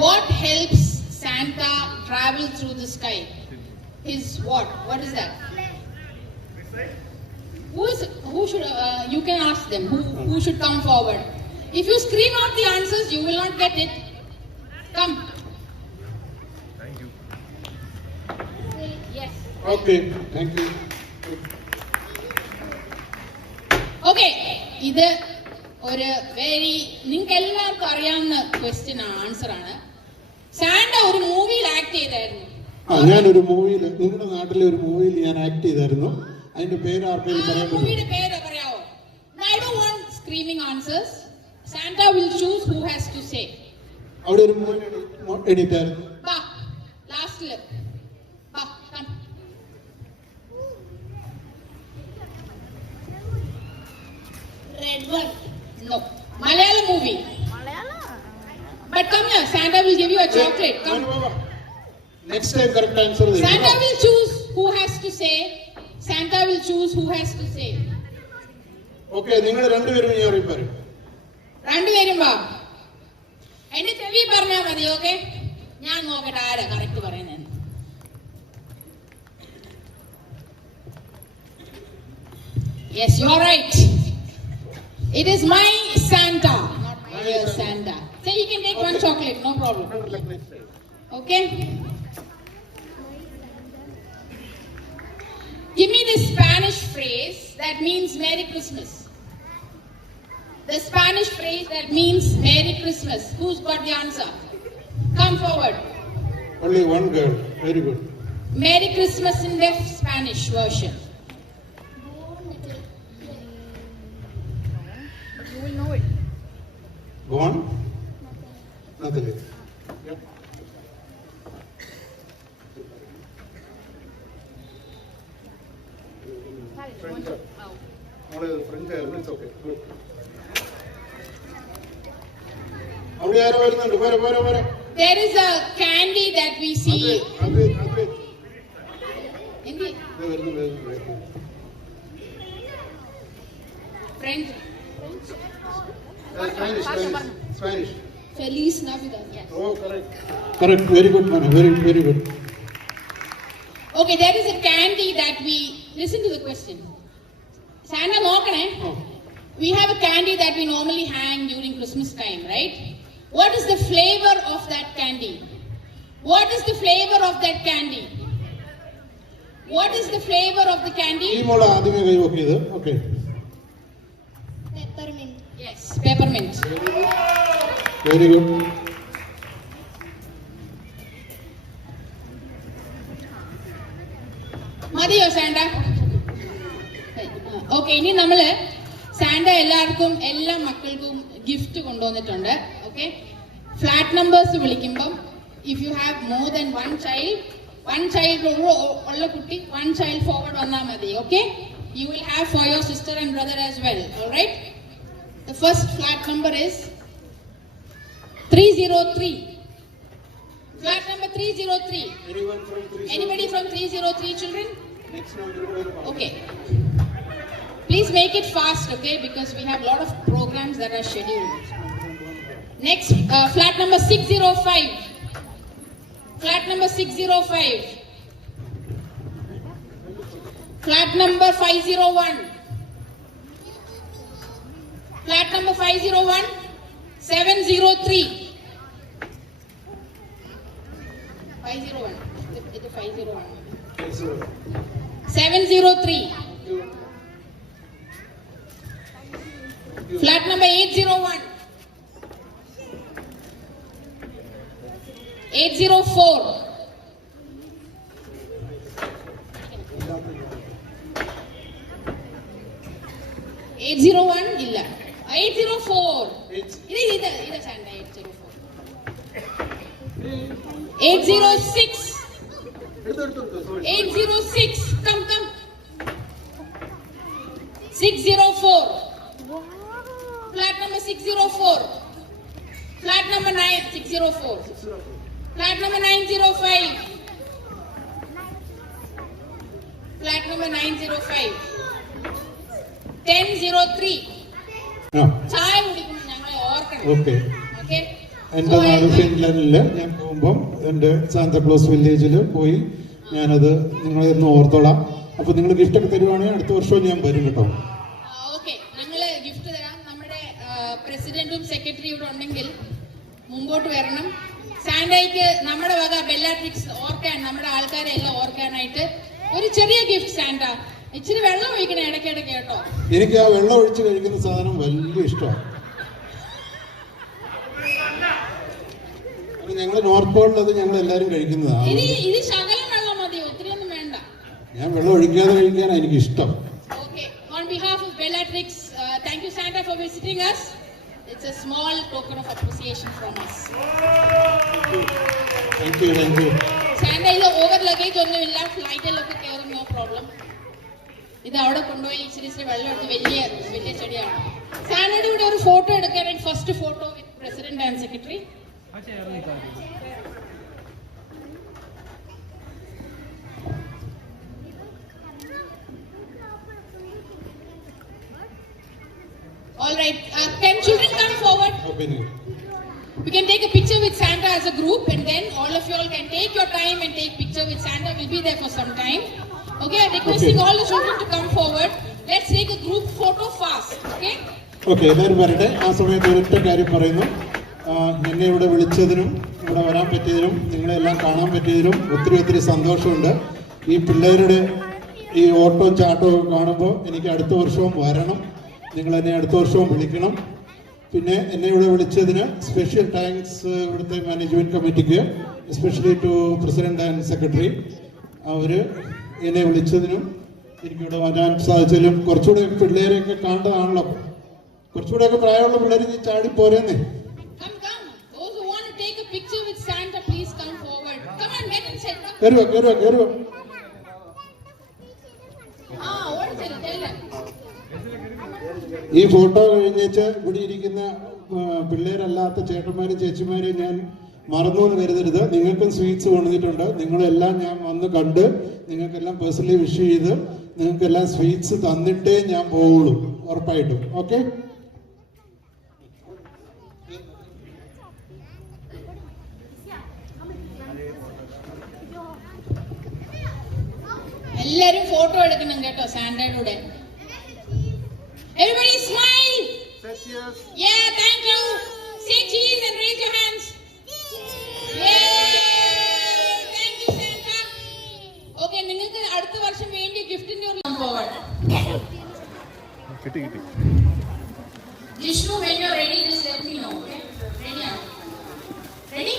What helps Santa travel through the sky? His what? What is that? Who should you can ask them. Who should come forward? If you scream out the answers, you will not get it. Come. Thank you. Yes. Okay, thank you. Okay. ഇത് ഒരു വെരി നിങ്ങൾക്ക് എല്ലാവർക്കും അറിയാവുന്ന question answer ആണ്. സാന്റ ഒരു മൂവിയിൽ ആക്ട് ചെയ്തായിരുന്നു. ഞാനൊരു മൂവിയിൽ, നിങ്ങളുടെ നാട്ടിലെ ഒരു മൂവിയിൽ ഞാൻ ആക്ട് ചെയ്തായിരുന്നു. അതിന്റെ പേര് ആർക്കെങ്കിലും പറയാൻ പറ്റുമോ? മൂവിയുടെ പേര് പറയാവോ? I don't want screaming answers. Santa will choose who has to say. അവിടെ ഒരു മൂവി എഡിറ്റായിരുന്നു. ബാ ലാസ്റ്റില് ബാ come. Red one. No. Malayalam movie. But come here, Santa will give you a chocolate. Come. Next time correct answer തരും. Santa will choose who has to say. Santa will choose who has to say. Okay, നിങ്ങൾ രണ്ടുപേരും ഞാൻ പറയും. രണ്ടുപേരും വാ. എന്റെ ചെവി പറഞ്ഞാ മതി. ഓക്കെ, ഞാൻ നോക്കട്ടെ ആരാ കറക്റ്റ് പറയുന്നത്. Yes, you are right. It is my Santa, not my dear Santa. So you can take one chocolate, no problem. Okay. Give me the Spanish phrase that means Merry Christmas. The Spanish phrase that means Merry Christmas. Who's got the answer? Come forward. Only one girl. Very good. Merry Christmas in the Spanish version. But you will know it. Go on. Nothing. Yep. French ആയിരുന്നു. It's okay. അവിടെ ആരോ വരുന്നുണ്ട്. പോരെ. There is a candy that we see. Hindi. French. Spanish. Feliz Navidad. Yes. Oh, correct. Very good, man. Very good. Okay, there is a candy that we listen to the question. Santa nokane. Oh. We have a candy that we normally hang during Christmas time, right? What is the flavor of that candy? What is the flavor of that candy? What is the flavor of the candy? ഈ മോളെ ആദ്യമേ കൈ നോക്കിയത്. Okay. Peppermint. Yes, peppermint. Very good. മതിയോ Santa? Okay, ഇനി നമ്മള് Santa എല്ലാവർക്കും എല്ലാ മക്കൾക്കും ഗിഫ്റ്റ് കൊണ്ടുവന്നിട്ടുണ്ട്. ഓക്കെ, ഫ്ലാറ്റ് നമ്പേഴ്സ് വിളിക്കുമ്പം if you have more than one child ഉള്ള കുട്ടി വൺ ചൈൽഡ് ഫോർവേഡ് വന്നാൽ മതി. Okay, you will have for your sister and brother as well. Alright, the first flat number is 303. Flat number 303. Anyone from 303? Anybody from 303 children? Next number. Okay. Please make it fast, okay? Because we have a lot of programs that are scheduled. Next, flat number 605. Flat number 605. Flat number 501. Flat number 501. 703. 501. It's 501. 703. Flat number 801. 804. 801 illa. 804. Ida Santa 804. 806. 806. Come. 604. Flat number 604. Flat number 604. Flat number 905. Flat number 905. 1003. No. ചായ കുടിക്കുമ്പോൾ ഞങ്ങളെ ഓർക്കണം. Okay. Okay. എൻ്റെ നാട് ഫിൻലൻഡിൽ ഞാൻ പോകുമ്പം എൻ്റെ സാന്താക്ലോസ് വില്ലേജിൽ പോയി ഞാനത് നിങ്ങളെ ഒന്ന് ഓർത്തോളാം. അപ്പോൾ നിങ്ങൾ ഗിഫ്റ്റൊക്കെ തരുവാണെങ്കിൽ അടുത്ത വർഷവും ഞാൻ വരും കേട്ടോ. ഓക്കെ, ഞങ്ങള് ഗിഫ്റ്റ് തരാം. നമ്മുടെ പ്രസിഡന്റും സെക്രട്ടറിയും ഇവിടെ ഉണ്ടെങ്കിൽ മുമ്പോട്ട് വരണം. സാന്റയ്ക്ക് നമ്മുടെ വക ബെല്ലാട്രിക്സ് ഓർക്കാൻ, നമ്മുടെ ആൾക്കാരെ എല്ലാം ഓർക്കാനായിട്ട് ഒരു ചെറിയ ഗിഫ്റ്റ് സാന്റ. ഇച്ചിരി വെള്ളം ഒഴിക്കണേ ഇടയ്ക്കിടയ്ക്ക് കേട്ടോ. എനിക്ക് ആ വെള്ളം ഒഴിച്ച് കഴിക്കുന്ന സാധനം വലിയ ഇഷ്ടമാണ്. ഞങ്ങൾ നോർത്ത് പോളിൽ അത് ഞങ്ങൾ എല്ലാവരും കഴിക്കുന്നതാണ്. ഇത് ശകലം വെള്ളം മതി, ഒത്തിരി ഒന്നും വേണ്ട. ഞാൻ വെള്ളം ഒഴിക്കാതെ കഴിക്കാനാണ് എനിക്ക് ഇഷ്ടം. Okay, on behalf of Bellatrix, thank you Santa for visiting us. It's a small token of appreciation from us. Thank you. Santa is over luggage ഒന്നുമില്ല, ഫ്ലൈറ്റിലൊക്കെ കയറും, നോ പ്രോബ്ലം. ഇത് അവിടെ കൊണ്ടുപോയി ഇച്ചിരി വെള്ളം എടുത്ത് വലിയ ചെടിയാണ്. സാന്റയുടെ കൂടെ ഒരു ഫോട്ടോ എടുക്കാനായിട്ട് first photo with president and secretary. All right, can children come forward? We can take a picture with Santa as a group, and then all of you all can take your time and take picture with Santa. We'll be there for some time. Okay, I'm requesting all the children to come forward. Let's take a group photo fast. Okay? Okay, എല്ലാവരും വരട്ടെ. ആ സമയത്ത് ഒരൊറ്റ കാര്യം പറയുന്നു. എന്നെ ഇവിടെ വിളിച്ചതിനും ഇവിടെ വരാൻ പറ്റിയതിനും നിങ്ങളെല്ലാം കാണാൻ പറ്റിയതിനും ഒത്തിരി സന്തോഷമുണ്ട്. ഈ പിള്ളേരുടെ ഈ ഓട്ടവും ചാട്ടവും ഒക്കെ കാണുമ്പോൾ എനിക്ക് അടുത്ത വർഷവും വരണം. നിങ്ങൾ എന്നെ അടുത്ത വർഷവും വിളിക്കണം. പിന്നെ എന്നെ ഇവിടെ വിളിച്ചതിന് സ്പെഷ്യൽ താങ്ക്സ് ഇവിടുത്തെ മാനേജ്മെൻറ്റ് കമ്മിറ്റിക്ക്, especially to president and secretary. അവർ എന്നെ വിളിച്ചതിനും എനിക്കിവിടെ വരാൻ സാധിച്ചതിലും കുറച്ചുകൂടെ പിള്ളേരെയൊക്കെ കാണേണ്ടതാണല്ലോ. കുറച്ചുകൂടെയൊക്കെ പ്രായമുള്ള പിള്ളേർ ചാടി പോരെന്നേ. Those who want to take a picture with Santa, please come forward. Come on, get inside. കയറുക. ഈ ഫോട്ടോ കഴിഞ്ഞേച്ച് ഇവിടെ ഇരിക്കുന്ന പിള്ളേരല്ലാത്ത ചേട്ടന്മാരും ചേച്ചിമാരും ഞാൻ മറന്നു എന്ന് കരുതരുത്. നിങ്ങൾക്കും സ്വീറ്റ്സ് കൊണ്ടുവന്നിട്ടുണ്ട്. നിങ്ങളെല്ലാം ഞാൻ വന്ന് കണ്ട് നിങ്ങൾക്കെല്ലാം പേഴ്സണലി വിഷ് ചെയ്ത് നിങ്ങൾക്കെല്ലാം സ്വീറ്റ്സ് തന്നിട്ടേ ഞാൻ പോവുള്ളൂ, ഉറപ്പായിട്ടും. ഓക്കെ, എല്ലാരും ഫോട്ടോ എടുക്കണം കേട്ടോ സാന്റയുടെ കൂടെ. Everybody smile. Cheers. Yeah, thank you. Say cheese and raise your hands. Yeah, thank you Santa. Okay, നിങ്ങൾക്ക് അടുത്ത വർഷം വേണ്ടി ഗിഫ്റ്റിന്റെ ഒരു come forward. കിട്ടി. Vishnu, when you're ready, just let me know. Okay? Ready? Ready?